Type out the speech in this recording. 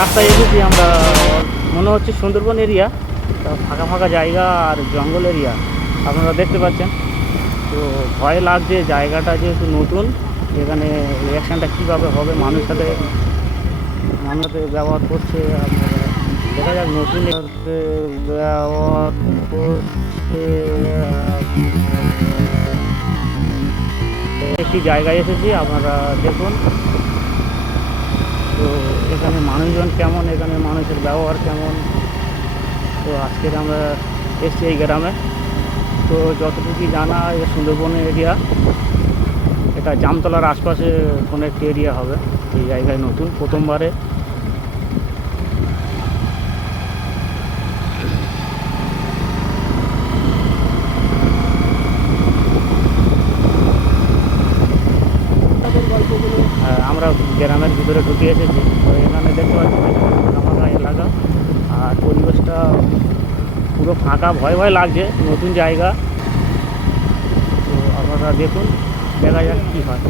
রাস্তায় এসেছি আমরা। মনে হচ্ছে সুন্দরবন এরিয়া ফাঁকা ফাঁকা জায়গা আর জঙ্গল এরিয়া আপনারা দেখতে পাচ্ছেন। তো ভয় লাগছে, জায়গাটা যেহেতু নতুন, এখানে রিয়াকশানটা কীভাবে হবে, মানুষ সাথে মানুষ ব্যবহার করছে, দেখা যাক নতুন ব্যবহার করছে। একটি জায়গায় এসেছি, আপনারা দেখুন। এখানে মানুষজন কেমন এখানে মানুষের ব্যবহার কেমন? তো আজকের আমরা এসছি এই গ্রামে। তো যতটুকু জানা সুন্দরবন এরিয়া এটা জামতলার আশপাশে কোনো একটি এরিয়া হবে। এই জায়গায় নতুন প্রথমবারে। হ্যাঁ, আমরা গ্রামের ভিতরে ঢুকে এসেছি। দেখতে পাচ্ছি ফাঁকা এলাকা। আর পরিবেশটা পুরো ফাঁকা, ভয় ভয় লাগছে, নতুন জায়গা। তো আপনারা দেখুন, দেখা যাক কী হয়।